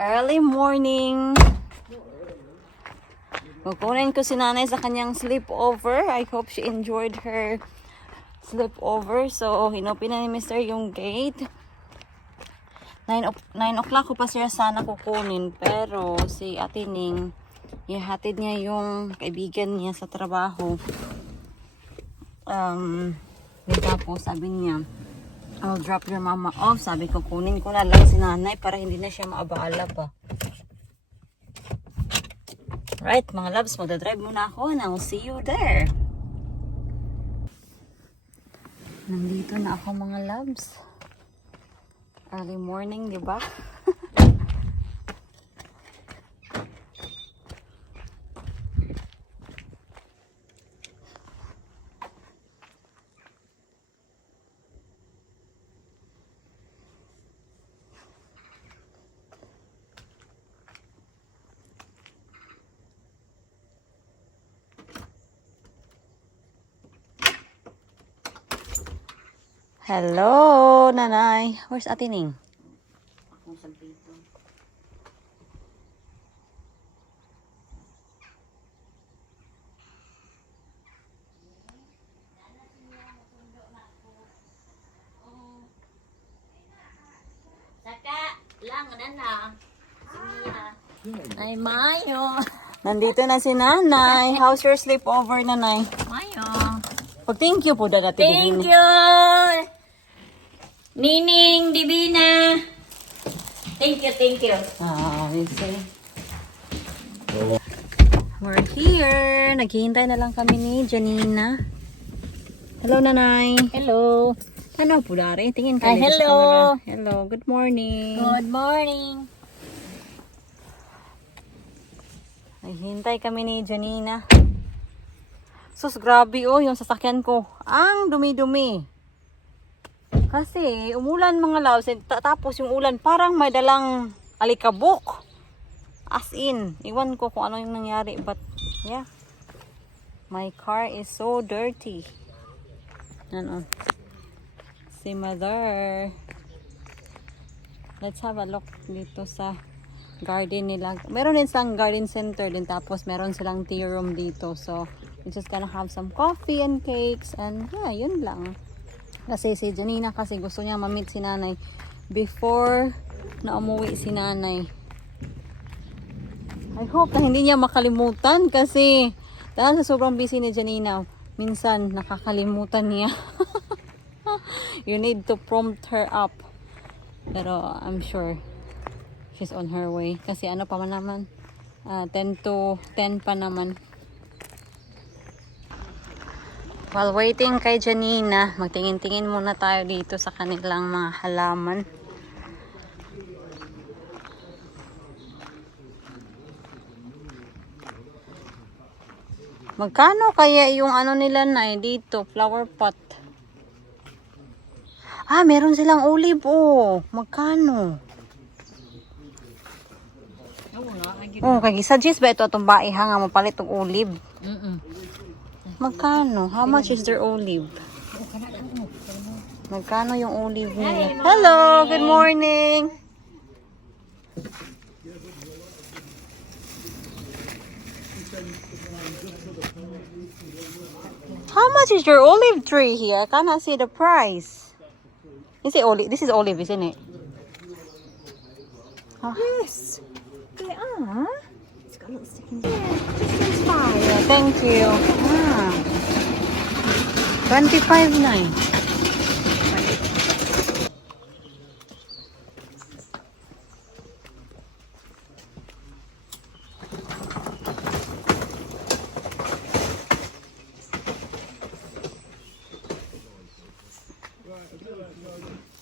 Early morning. Kukunin ko si nanay sa kanyang sleepover. I hope she enjoyed her sleepover. So, hinopin na ni Mr. yung gate. 9 o'clock ko pa siya sana kukunin. Pero si Ate Ning, ihatid niya yung kaibigan niya sa trabaho. Tapos sabi niya, I'll drop your mama off. Sabi ko, kunin ko na lang si nanay para hindi na siya maabala pa. Right, mga loves, magdadrive muna ako and I will see you there. Nandito na ako, mga loves. Early morning, di ba? Hello, Nanay. Where's Ate Ning? Ako sa dito. Saka lang na. Ay, Mayo. Nandito na si Nanay. How's your sleepover, Nanay? Mayo. Pag-thank you po, Dada. Thank you. Nining, Divina. Thank you. We see. We're here. Naghihintay na lang kami ni Janina. Hello, Nanay. Hello. Ano po, Dari? Tingin ka Hi, dito sa hello. camera. Hello, good morning. Good morning. Naghihintay kami ni Janina. Sus, grabe yung sasakyan ko. Ang dumi-dumi. Kasi umulan, mga loves, tapos yung ulan parang may dalang alikabok. As in, iwan ko kung ano yung nangyari, but yeah. My car is so dirty. Ano? Si Mother. Let's have a look dito sa garden nila. Meron din silang garden center din, tapos meron silang tea room dito. So, we're just gonna have some coffee and cakes and yeah, yun lang. Kasi si Janina kasi gusto niya ma-meet si nanay before na umuwi si nanay. I hope na hindi niya makalimutan kasi dahil sa sobrang busy ni Janina, minsan nakakalimutan niya. You need to prompt her up. Pero I'm sure she's on her way. Kasi ano pa man naman, 10 to 10 pa naman. While waiting kay Janina, magtingin-tingin muna tayo dito sa kanilang mga halaman. Magkano kaya yung ano nila na dito, flower pot? Ah, meron silang olive oh. Magkano? Oh, kay suggest ba ito atong baiha nga mapalit og olive? Magkano? How much is their olive? Magkano yung olive nila? Hello, good morning. How much is your olive tree here? I cannot see the price. Is it olive? This is olive, isn't it? Oh. Yes, they are. It's got a little sticky. This is fire. Thank you. Ah. 25.9.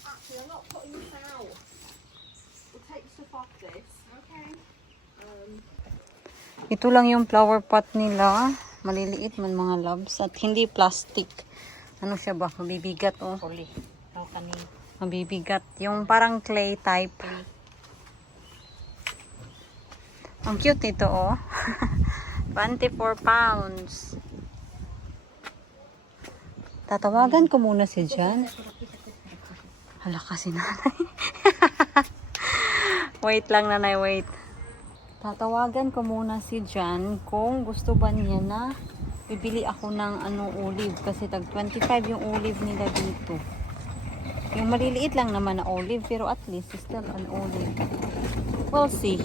Actually, I'm not putting this out. We'll take stuff off this. Okay. Ito lang yung flower pot nila. Maliliit man, mga loves. At hindi plastic. Ano siya ba? Mabibigat oh. Mabibigat. Yung parang clay type. Ang cute nito oh. 24 pounds. Tatawagan ko muna si Jan. Hala kasi nanay. Wait lang, Nanay, wait. Tatawagan ko muna si Jan kung gusto ba niya na bibili ako ng olive kasi tag 25 yung olive nila dito. Yung maliliit lang naman na olive pero at least still an olive. We'll see.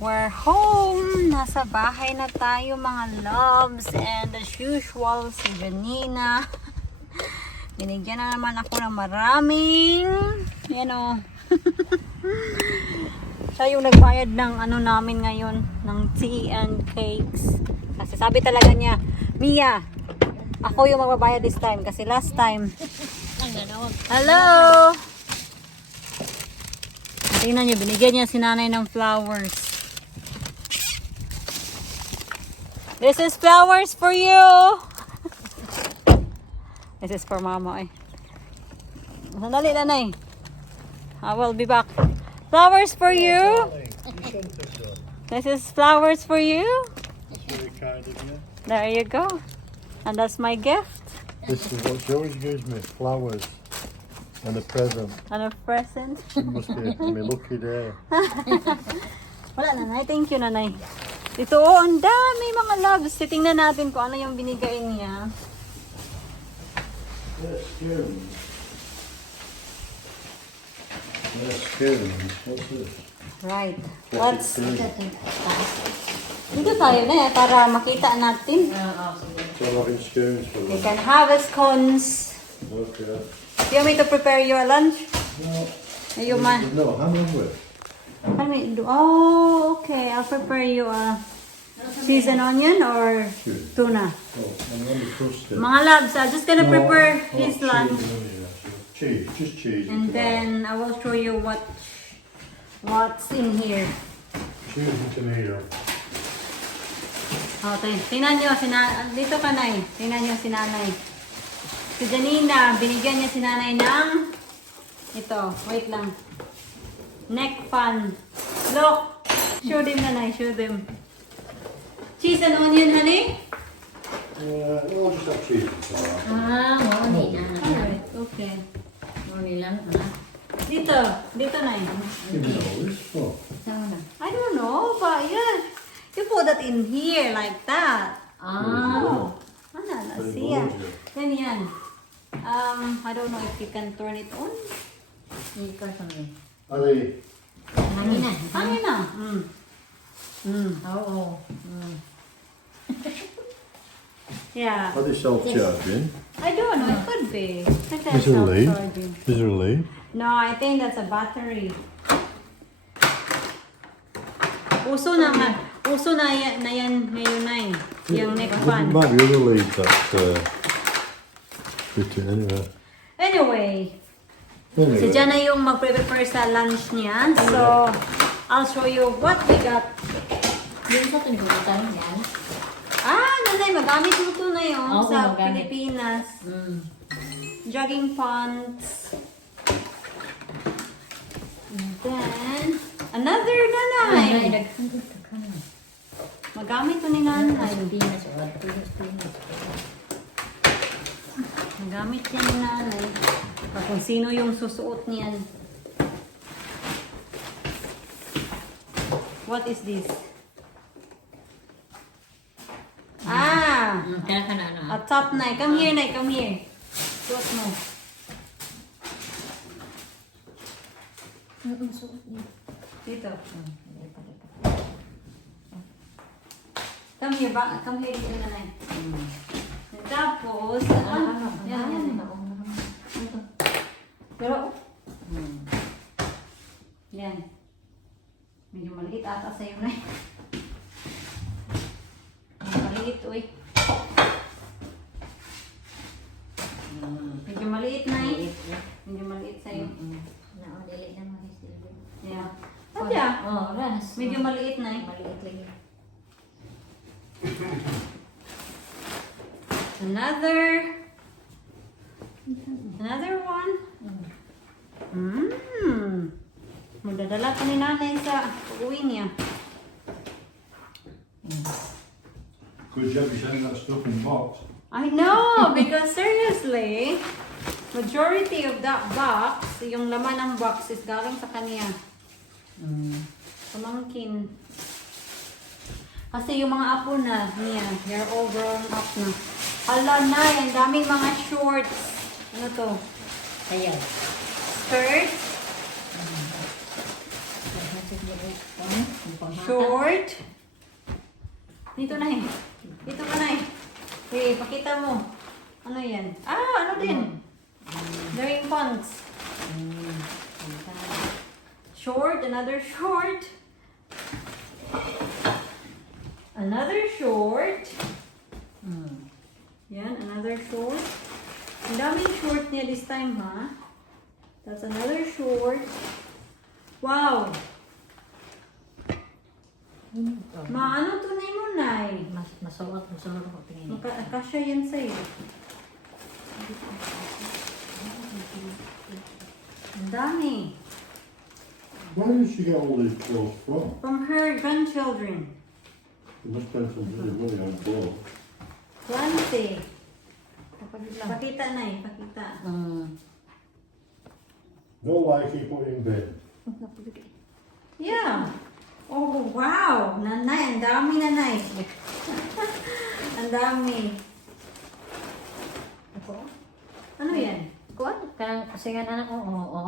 We're home! Nasa bahay na tayo mga loves and as usual si Janina. Binigyan na naman ako ng maraming siya yung nagbayad ng namin ngayon ng tea and cakes. Kasi sabi talaga niya, Mia, ako yung magbabayad this time kasi last time. Hello! Tingnan niyo, binigyan niya si Nanay ng flowers. This is flowers for you! This is for Mama. Sandali, Nanay. I will be back. Flowers for you. This is flowers for you. There you go. And that's my gift. This is what she always gives me, flowers and a present. And a present. It must be my lucky day. Wala, Nanay. Thank you, Nanay. Ito, ang dami mga loves. Titingnan natin kung ano yung binigay niya. Yes, scones. Yes, scones. What's this? Right. What's Dito tayo na para makita natin. So I'm having scones for You lunch. can have scones. Okay. Do you want me to prepare your lunch? No, You man. no, ham and with. Oh, okay. I'll prepare you a seasoned onion or tuna. Oh, I'm going to crust it. Mga loves, I'm just gonna prepare his cheese lunch. and onion, actually. Cheese, just cheese. And then I will show you what's in here. Cheese and tomato. Okay, tingnan nyo, dito ka Nay. Tingnan nyo si Nanay. Si Janina, binigyan niya si Nanay ng ito, wait lang. Neck fan. Look! Show them, Nanay, show them. Cheese and onion, honey? I'll just have cheese. Alright, okay. Dito, Nay. Give me all this. Oh. I don't know, but yeah. You put that in here like that. Ano, siya. Then yan. I don't know if you can turn it on. Are they? Hangin na. Yeah. Are they self-charging? I don't know. It could be. Is there a lead? Is there a lead? No, I think that's a battery. Uso na nga. Uso na yan ngayon na eh. Yung neck There fan. might be other leads that fit it anyway. Anyway. Si Anyway, Jan na yung mag-prepare sa lunch niya. So, I'll show you what we got. Nanay, magamit mo ito na yun sa Pilipinas. Jogging pants. And then, another Nanay. Magamit ito ni Nanay. Magamit yan ni Nanay. Kung sino yung susuot niyan. What is this? A top Nay. Come here, Nay. Come here. Suot mo. Dito. Come here, come here dito, Nanay. Tapos, yan. Pero, yan. Medyo maliit ata sa'yo, Nay. Maliit, uy. Medyo maliit, Nay. Medyo maliit sa'yo. Yeah. Medyo maliit, Nay. Another one. Magdadala pa ni Nanay sa uwi niya. good job you sending that stuff in box. I know, because seriously, majority of that box, yung laman ng box is galing sa kanya. Pamangkin. Kasi yung mga apo na, niya, they're all grown up na. Hala na, ang daming mga shorts. Ano to? Ayan. Skirt, short. Dito na eh. Dito ka na eh. Okay, pakita mo. Ano yan? Ah, ano din? They're pants. Short, another short. Another short. Yan, another short. Ang daming short niya this time, ha? That's another short. Wow! Maano to na mo, Nay? Masuot ko tingin. Kasya yan sa'yo. Ang dami. Where did she get all these clothes from? From her grandchildren. She must spend some really money on clothes. Plenty. Pakita, Nay. Pakita. No lie, keep it in bed. Yeah. Oh, wow. Nanay, ang dami, Nanay. Ang dami. Ako? Ano yan? Kuan? Kasi nga anak ko, oo.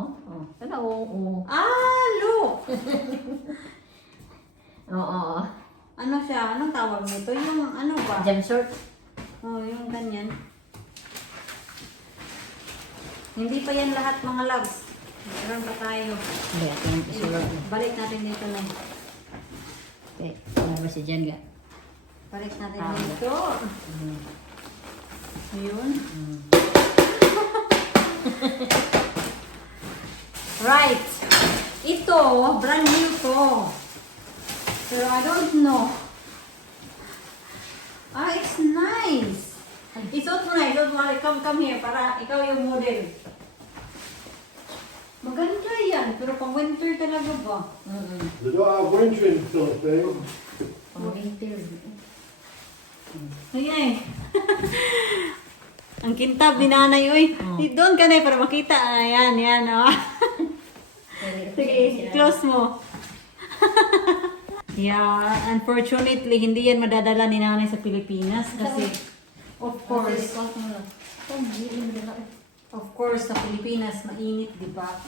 Ano, oo. Ah, look! Oo. Ano siya? Anong tawag nito? Yung ano ba? Jumpsuit. Oh, yung ganyan. Hindi pa yan lahat, mga loves. Meron pa tayo. Hindi, ito yung isulot mo. Balik natin dito na. Okay, wala ba si Jan ga? Balik natin dito. Ayun. Right. Ito, brand new to. Pero I don't know. Ah, it's nice. Isuot mo na, isuot mo na. Come here, para ikaw yung model. Maganda yan, pero pang winter talaga ba? They don't have winter in the Philippines. Pang-winter. Ayan eh. Ang kintab ni Nanay, uy. Doon ka na para makita. Ayan, yan. Oh. Sige, close mo. Yeah, unfortunately, hindi yan madadala ni Nanay sa Pilipinas kasi, of course, sa Pilipinas, mainit, di ba?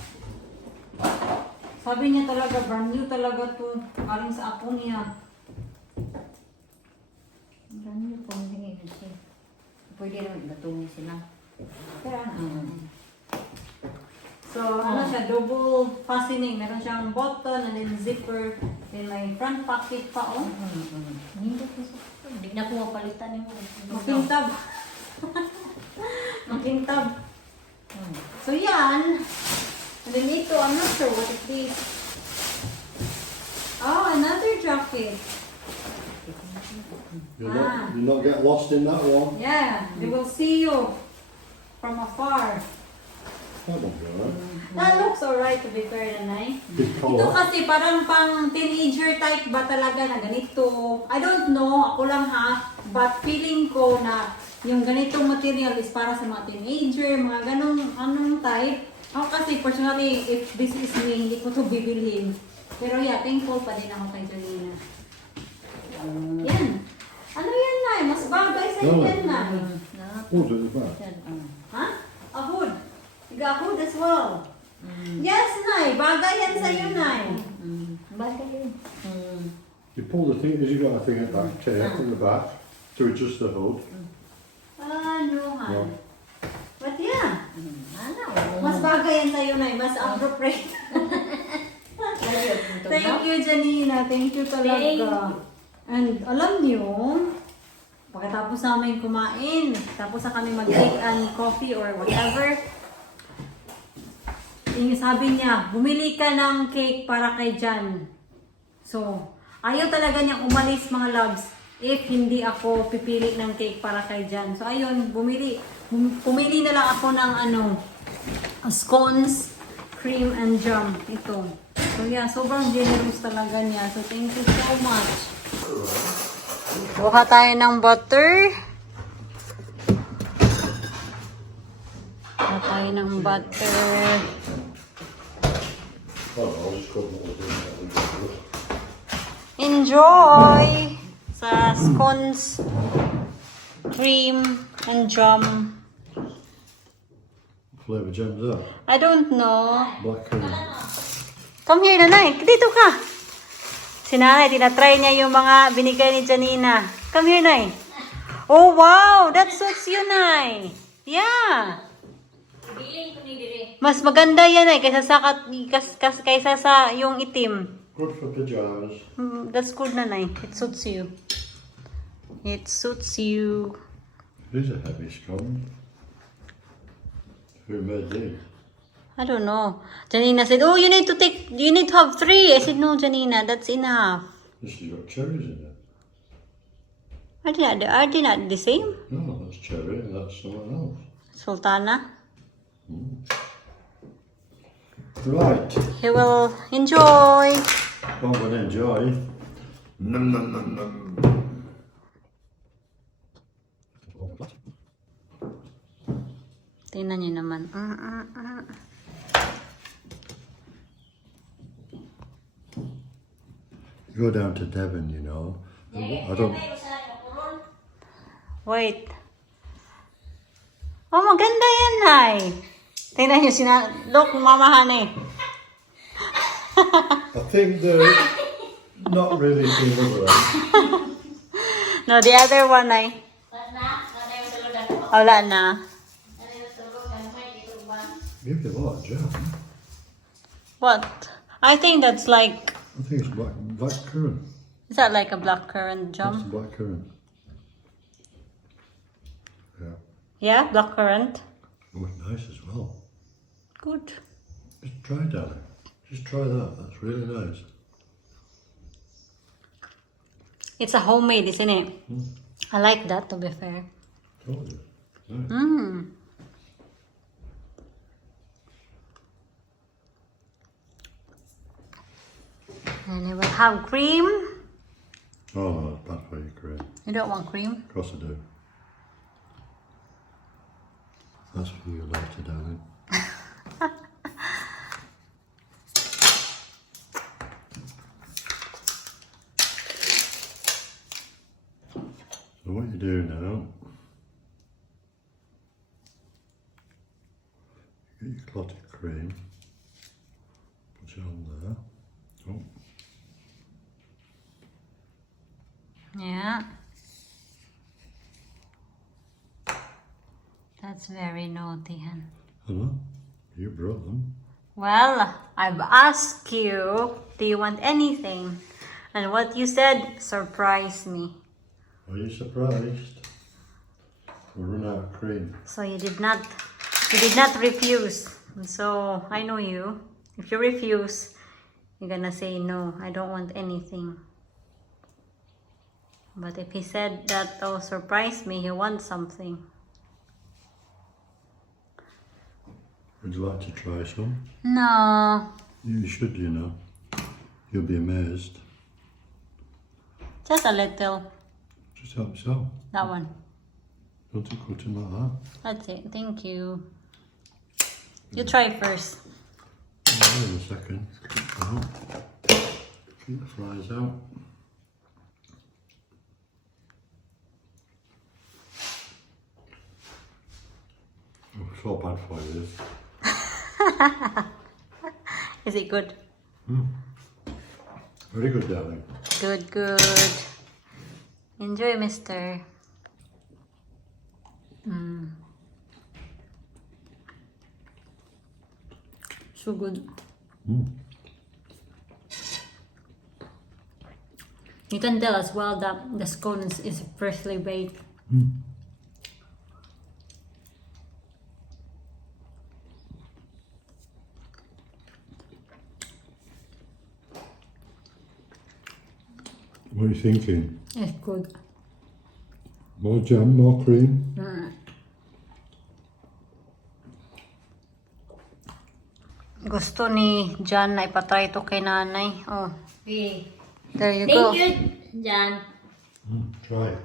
Sabi niya talaga, brand new talaga to. Parang sa apo niya. Brand new po, hindi kasi. Pwede naman gatungin sila. Kaya, so, ano siya, double fastening. Meron siyang button and then zipper. Then may front pocket pa, oh. Hindi na ko mapalitan yung Makintab. Makintab. So, yan. And then ito, I'm not sure what it is. Oh, another jacket. You'll not get lost in that one. Yeah, they will see you from afar. That won't be alright. That looks alright to be fair, Nanay. Big Ito colour. kasi parang pang teenager type ba talaga na ganito? I don't know, ako lang ha, but feeling ko na yung ganitong material is para sa mga teenager, mga anong type. Ako kasi personally, if this is me, hindi ko to bibilhin. Pero yeah, thankful pa din ako kay Janina. Yan. Ano yan, Nay? Mas bagay sa yan, Nay. Oh, at the back. Ha? A hood. Tiga hood as well. Yes, Nay. Bagay yan sa'yo, Nay. Bagay. You pull the thing, as you got a thing at that tape in the back to adjust the hood. Ano, Han? No. But yeah. Ano? Mas bagay yan sa'yo, Nay. Mas appropriate. Thank you, Janina. Thank you talaga. Thank you. And alam niyo, pagkatapos namin kumain, tapos na kami mag-take and coffee or whatever, yung sabi niya, bumili ka ng cake para kay Jan. So, ayaw talaga niyang umalis, mga loves, if hindi ako pipili ng cake para kay Jan. So, ayun, pumili na lang ako ng scones, cream and jam. Ito. So, yeah, sobrang generous talaga niya. So, thank you so much. Buka tayo ng butter. Buka tayo ng butter. Oh, I'll just cut what we're doing. Enjoy sa scones, cream, and jam. Flavour jam's that. I don't know. Black currant. Come here, Nanay. Dito ka. Si Nanay, tinatry niya yung mga binigay ni Janina. Come here, Nay. Oh, wow! That suits you, Nay. Yeah. Biling ko ni dire. Mas maganda yan, Nay, kaysa sa yung itim. Good for pyjamas. That's good, Nanay. It suits you. It suits you. It is a heavy scone. Who made these? I don't know. Janina said, oh, you need to have 3. I said, no, Janina, that's enough. This has got cherries in it. Are they not the same? No, that's cherry and that's someone else. Sultana? Right. He will enjoy. I'm going to enjoy. Num num num num. Tingnan niyo naman. Go down to Devon, you know. I don't. Wait. Oh, maganda yan, Nay. Tingnan niyo, look, mamahan eh. I think they're not really deliberate. No, the other one, Nay. Wala na. Maybe a lot of jam. What? I think that's like, I think it's black currant. is that like a blackcurrant That's jam? black currant. Yeah. Yeah, blackcurrant. Oh, it's nice as well. Good. Just try it, darling. Just try that. That's really nice. It's a homemade, isn't it? I like that, to be fair. Told you. Nice. And it will have cream. Oh, no, it's bad for you, cream. You don't want cream? Of course I do. That's for you later, darling. So what you do now, you get your clotted cream, put it on there. Oh, Yeah. That's very naughty, hun. hello, you brought them. Well, I've asked you, do you want anything? And what you said surprised me. Are you surprised? We run out of cream. So you did not refuse. So I know you. If you refuse, you're gonna say no, I don't want anything. But if he said that, oh, surprise me, he wants something. Would you like to try some? No, You should, you know. You'll be amazed. just a little. Just help yourself. That one. Don't you cut him like that? That's it. Thank you. You try first. Oh, wait a second. Oh. Keep the flies out. Oh, so bad for you, this. Is it good? Very good, darling. Good, good. Enjoy, mister. So good. You can tell as well that the scone is freshly baked. What are you thinking? It's good. More jam, more cream? Gusto ni John na ipatry ito kay nanay. Oh, Okay. there you go. Thank you, Jan. Try it.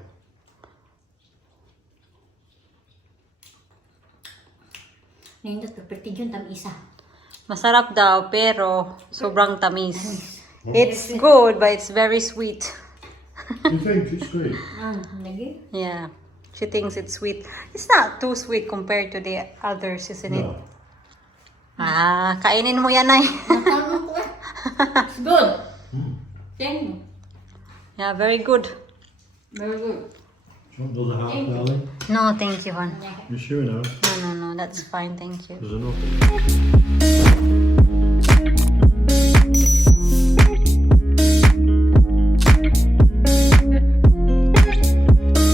Nindot ka, perti yun tam isa. Masarap daw, pero sobrang tamis. It's good, but it's very sweet. You think it's sweet? Lagi. Yeah. She thinks it's sweet. It's not too sweet compared to the others, isn't it? No. Ah, kainin mo yan, Nay. Ano ko eh? It's good. Thank you. Yeah, very good. Very good. Do you want another half, darling? No, thank you, hon. You sure now? No, that's fine, thank you. There's enough.